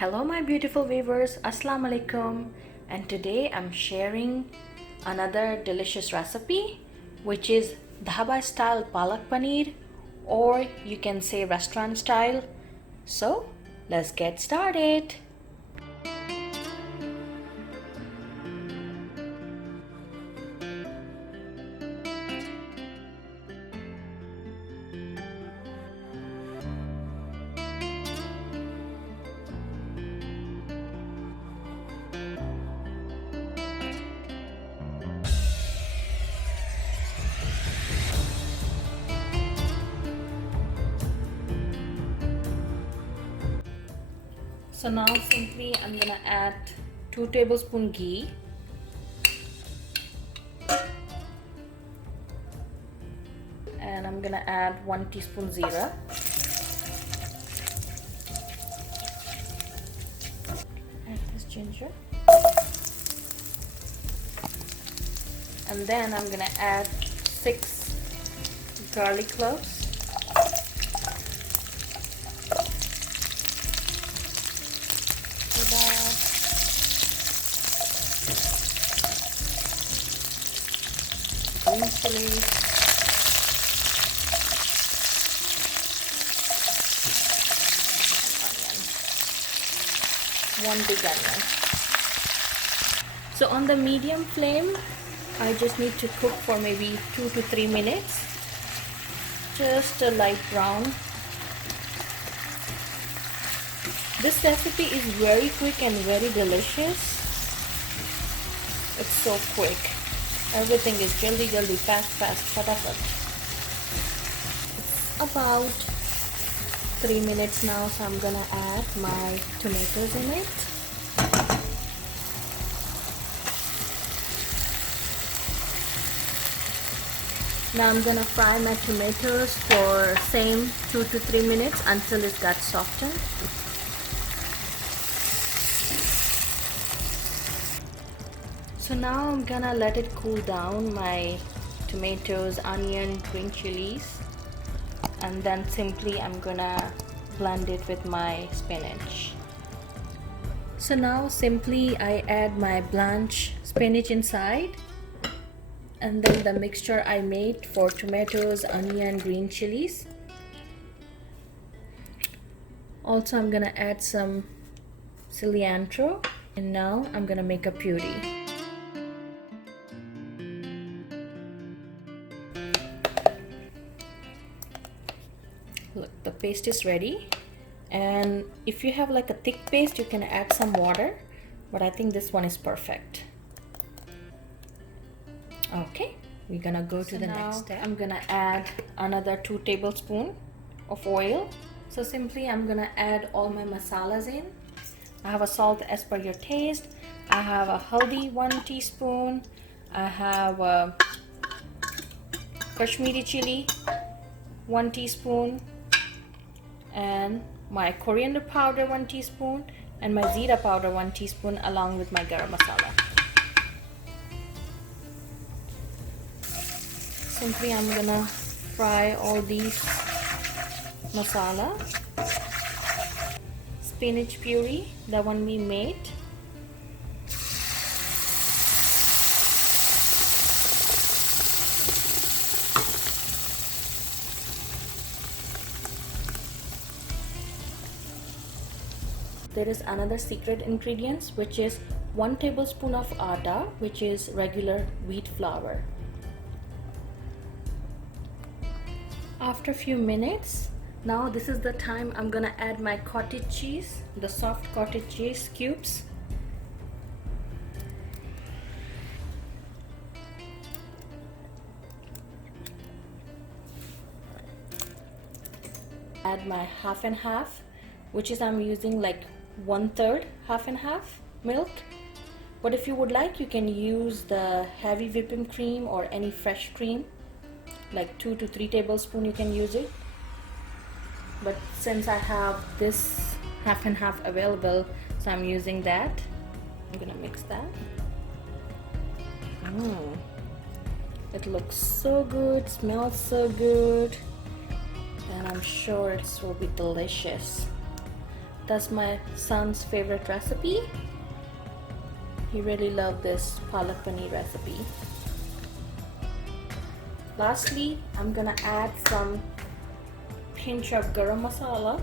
Hello my beautiful viewers, Assalamu alaikum, and today I'm sharing another delicious recipe which is Dhaba Style Palak Paneer, or you can say restaurant style. So let's get started. So now simply I'm gonna add 2 tablespoon ghee, and I'm gonna add 1 teaspoon Zeera, add this ginger, and then I'm gonna add 6 garlic cloves, green chili, and onion, 1 big onion. So on the medium flame, I just need to cook for maybe 2 to 3 minutes, just a light brown. This recipe is very quick and very delicious. It's so quick. Everything is jaldi, fast, fatafat. It's about 3 minutes now, so I'm gonna add my tomatoes in it. Now I'm gonna fry my tomatoes for same 2 to 3 minutes until it got softened. So now I'm gonna let it cool down, my tomatoes, onion, green chilies, and then simply I'm gonna blend it with my spinach. So now simply I add my blanch spinach inside, and then the mixture I made for tomatoes, onion, green chilies. Also I'm gonna add some cilantro, and now I'm gonna make a puree. Look, the paste is ready, and if you have like a thick paste you can add some water, but I think this one is perfect. Okay, we're gonna go to the next step. I'm gonna add another 2 tablespoons of oil. So simply I'm gonna add all my masalas in. I have a salt as per your taste. I have a haldi 1 teaspoon. I have a Kashmiri chili 1 teaspoon, and my coriander powder 1 teaspoon, and my Zeera powder 1 teaspoon, along with my Garam Masala. Simply I'm gonna fry all these masala. Spinach puree, the one we made. There is another secret ingredients, which is 1 tablespoon of atta, which is regular wheat flour. After a few minutes, now this is the time I'm gonna add my cottage cheese, the soft cottage cheese cubes. Add my half and half, which is I'm using like 1/3 half and half milk, but if you would like you can use the heavy whipping cream or any fresh cream, like 2 to 3 tablespoons you can use it, but since I have this half and half available, so I'm using that. I'm gonna mix that. It looks so good, smells so good, and I'm sure it will be delicious. That's my son's favorite recipe. He really loved this palak paneer recipe. Lastly, I'm gonna add some pinch of garam masala.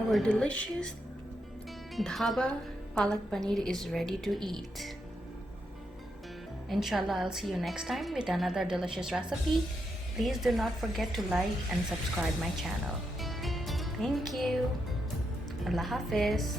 Our delicious Dhaba Palak Paneer is ready to eat. Inshallah, I'll see you next time with another delicious recipe. Please do not forget to like and subscribe my channel. Thank you. Allah Hafiz.